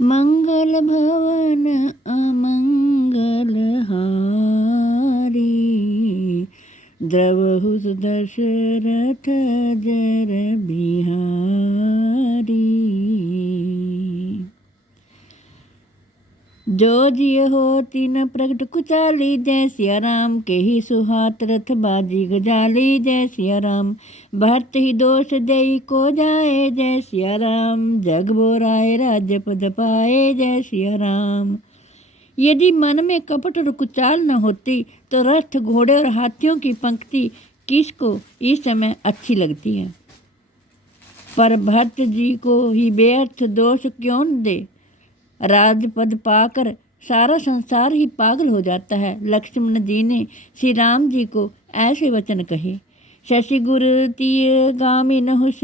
मंगल भवन अमंगल हारी, द्रवहु दशरथ जर बिहारी। जो जिय हो तीन प्रगट कुचाली, जय सिया राम के ही सुहात रथ बाजी गजाली। जय सिया राम भरत ही दोष देई को जाए, जय सिया राम जग बोराए राज्य पद पाए। जय सिया राम। यदि मन में कपट और कुचाल न होती तो रथ घोड़े और हाथियों की पंक्ति किसको इस समय अच्छी लगती है। पर भरत जी को ही बेअर्थ दोष क्यों दे, राजपद पाकर सारा संसार ही पागल हो जाता है। लक्ष्मण जी ने श्री राम जी को ऐसे वचन कहे। शशि गुरु तीय गामिन हुस,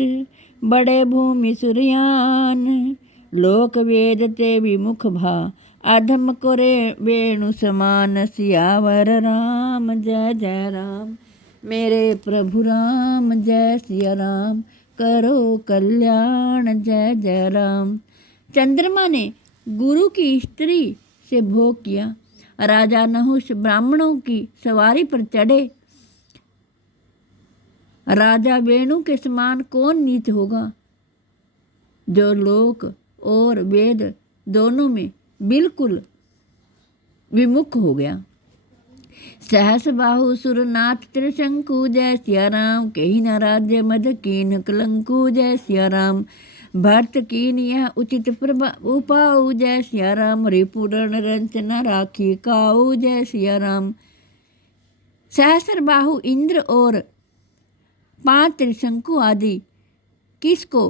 बड़े भूमि सुरयान। लोक वेद ते विमुख भा, अधम करे वेणु समान। सियावर राम जय जय राम, मेरे प्रभु राम जय सिया राम। करो कल्याण जय जय राम। चंद्रमा ने गुरु की स्त्री से भोग किया। राजा नहुष ब्राह्मणों की सवारी पर चढ़े। राजा वेणु के समान कौन नीच होगा, जो लोक और वेद दोनों में बिल्कुल विमुख हो गया। सहस बाहु सुरनाथ त्रिशंकु, जय सिया राम कही न राज्य मद कीन कलंकु। जय सिया राम भरत कीन यह उचित उपाऊ। जय सिया राम रिपुरण रंच न राखी काऊ। जय सिया राम। सहस्र बाहु इंद्र और 5 त्रिशंकु आदि किसको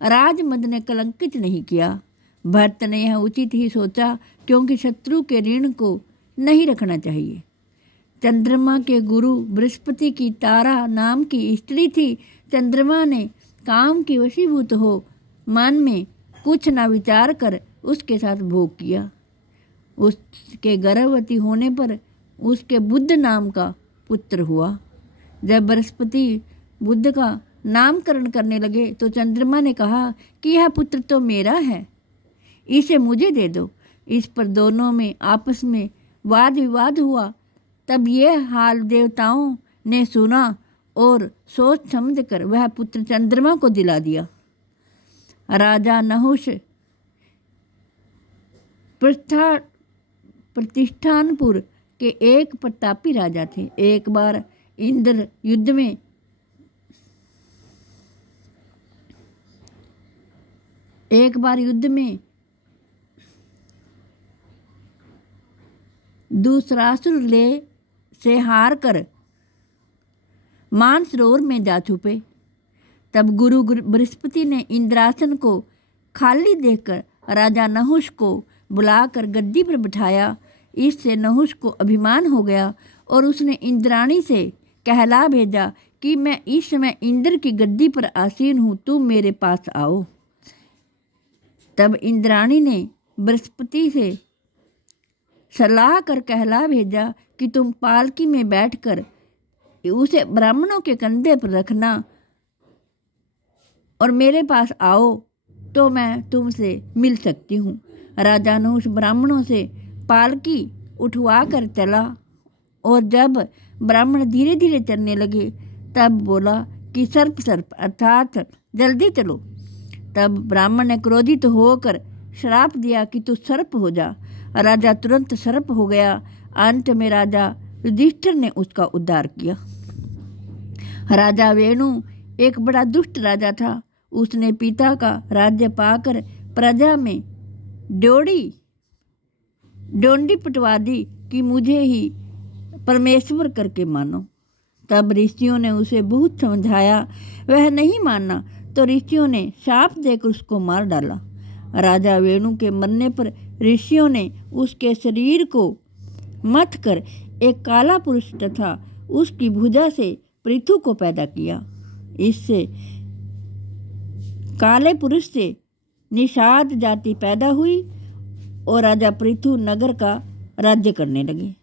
राजमद ने कलंकित नहीं किया। भरत ने यह उचित ही सोचा, क्योंकि शत्रु के ऋण को नहीं रखना चाहिए। चंद्रमा के गुरु बृहस्पति की तारा नाम की स्त्री थी। चंद्रमा ने काम की वशीभूत हो मन में कुछ न विचार कर उसके साथ भोग किया। उसके गर्भवती होने पर उसके बुद्ध नाम का पुत्र हुआ। जब बृहस्पति बुद्ध का नामकरण करने लगे तो चंद्रमा ने कहा कि यह पुत्र तो मेरा है, इसे मुझे दे दो। इस पर दोनों में आपस में वाद विवाद हुआ। तब यह हाल देवताओं ने सुना और सोच समझकर वह पुत्र चंद्रमा को दिला दिया। राजा नहुष प्रतिष्ठानपुर के एक प्रतापी राजा थे। एक बार युद्ध में दूसरासुर ले से हार कर मानसरोवर में जा छुपे। तब गुरु बृहस्पति ने इंद्रासन को खाली देखकर राजा नहुष को बुलाकर गद्दी पर बिठाया। इससे नहुष को अभिमान हो गया और उसने इंद्राणी से कहला भेजा कि मैं इस समय इंद्र की गद्दी पर आसीन हूँ, तुम मेरे पास आओ। तब इंद्राणी ने बृहस्पति से सलाह कर कहला भेजा कि तुम पालकी में बैठकर उसे ब्राह्मणों के कंधे पर रखना और मेरे पास आओ तो मैं तुमसे मिल सकती हूँ। राजा नहुष ब्राह्मणों से पालकी उठवा कर चला और जब ब्राह्मण धीरे धीरे चलने लगे तब बोला कि सर्प सर्प अर्थात जल्दी चलो। तब ब्राह्मण ने क्रोधित होकर श्राप दिया कि तू सर्प हो जा। राजा तुरंत सर्प हो गया। अंत में राजा युधिष्ठिर ने उसका उद्धार किया। राजा वेणु एक बड़ा दुष्ट राजा था। उसने पिता का राज्य पाकर प्रजा में डोंडी पिटवा दी कि मुझे ही परमेश्वर करके मानो। तब ऋषियों ने उसे बहुत समझाया, वह नहीं माना तो ऋषियों ने शाप देकर उसको मार डाला। राजा वेणु के मरने पर ऋषियों ने उसके शरीर को मथ कर एक काला पुरुष तथा उसकी भुजा से पृथु को पैदा किया। इससे काले पुरुष से निषाद जाति पैदा हुई और राजा पृथु नगर का राज्य करने लगे।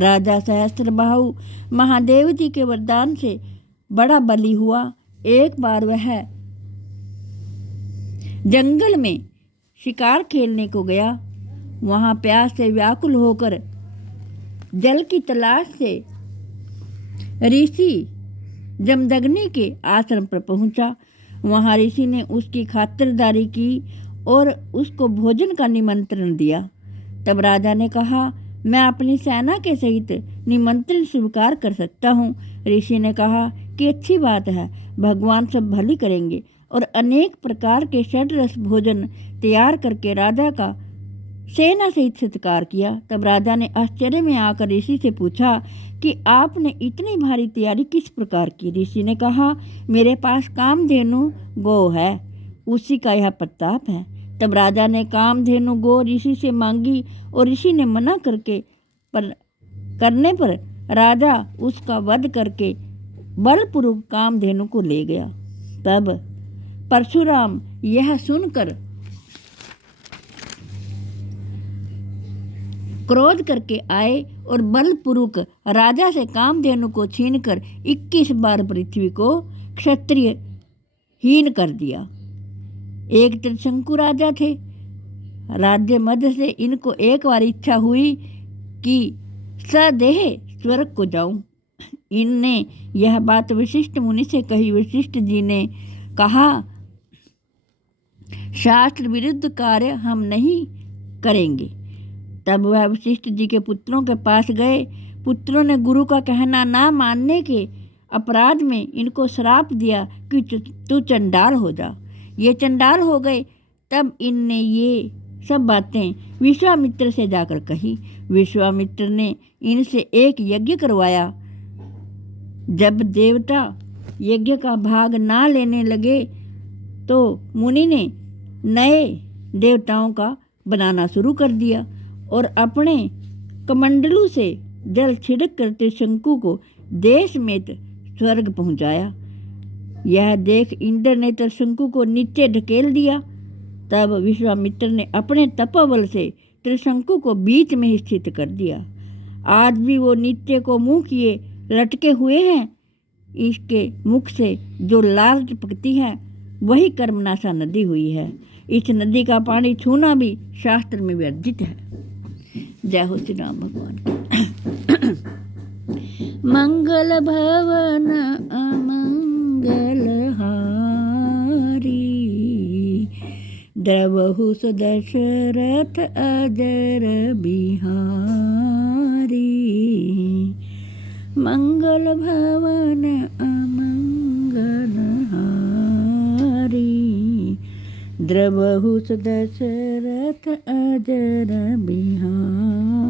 राजा सहस्त्रबाहु महादेव जी के वरदान से बड़ा बली हुआ। एक बार वह जंगल में शिकार खेलने को गया। वहाँ प्यास से व्याकुल होकर जल की तलाश से ऋषि जमदग्नि के आश्रम पर पहुंचा। वहाँ ऋषि ने उसकी खातिरदारी की और उसको भोजन का निमंत्रण दिया। तब राजा ने कहा, मैं अपनी सेना के सहित निमंत्रण स्वीकार कर सकता हूँ। ऋषि ने कहा कि अच्छी बात है, भगवान सब भली करेंगे। और अनेक प्रकार के षड्रस भोजन तैयार करके राजा का सेना सहित सत्कार किया। तब राजा ने आश्चर्य में आकर ऋषि से पूछा कि आपने इतनी भारी तैयारी किस प्रकार की। ऋषि ने कहा, मेरे पास कामधेनु गौ है, उसी का यह प्रताप है। तब राजा ने कामधेनु गौ ऋषि से मांगी और ऋषि ने मना करने पर राजा उसका वध करके बलपूर्वक कामधेनु को ले गया। तब परशुराम यह सुनकर क्रोध करके आए और बलपूर्वक राजा से कामधेनु को छीनकर 21 बार पृथ्वी को क्षत्रिय हीन कर दिया। एक त्रिशंकु राजा थे। राज्य मध्य से इनको एक बार इच्छा हुई कि सदेह स्वर्ग को जाऊं। इनने यह बात वशिष्ठ मुनि से कही। वशिष्ठ जी ने कहा, शास्त्र विरुद्ध कार्य हम नहीं करेंगे। तब वह वशिष्ठ जी के पुत्रों के पास गए। पुत्रों ने गुरु का कहना ना मानने के अपराध में इनको श्राप दिया कि तू चंडाल हो जा। ये चंडाल हो गए। तब इनने ये सब बातें विश्वामित्र से जाकर कही। विश्वामित्र ने इनसे एक यज्ञ करवाया। जब देवता यज्ञ का भाग ना लेने लगे तो मुनि ने नए देवताओं का बनाना शुरू कर दिया और अपने कमंडलू से जल छिड़क कर त्रिशंकु को देश में स्वर्ग पहुंचाया। यह देख इंद्र ने त्रिशंकु को नीचे ढकेल दिया। तब विश्वामित्र ने अपने तपोबल से त्रिशंकु को बीच में स्थित कर दिया। आज भी वो नीचे को मुंह किए लटके हुए हैं। इसके मुख से जो लाल टपकती है वही कर्मनाशा नदी हुई है। इस नदी का पानी छूना भी शास्त्र में वर्जित है। जय हो श्री राम भगवान की। मंगल भवन अमंगल हारी, द्रवहु दशरथ अजर बिहारी। मंगल भवन अमंगल हारी, द्रवहु दशरथ अजर बिहारी।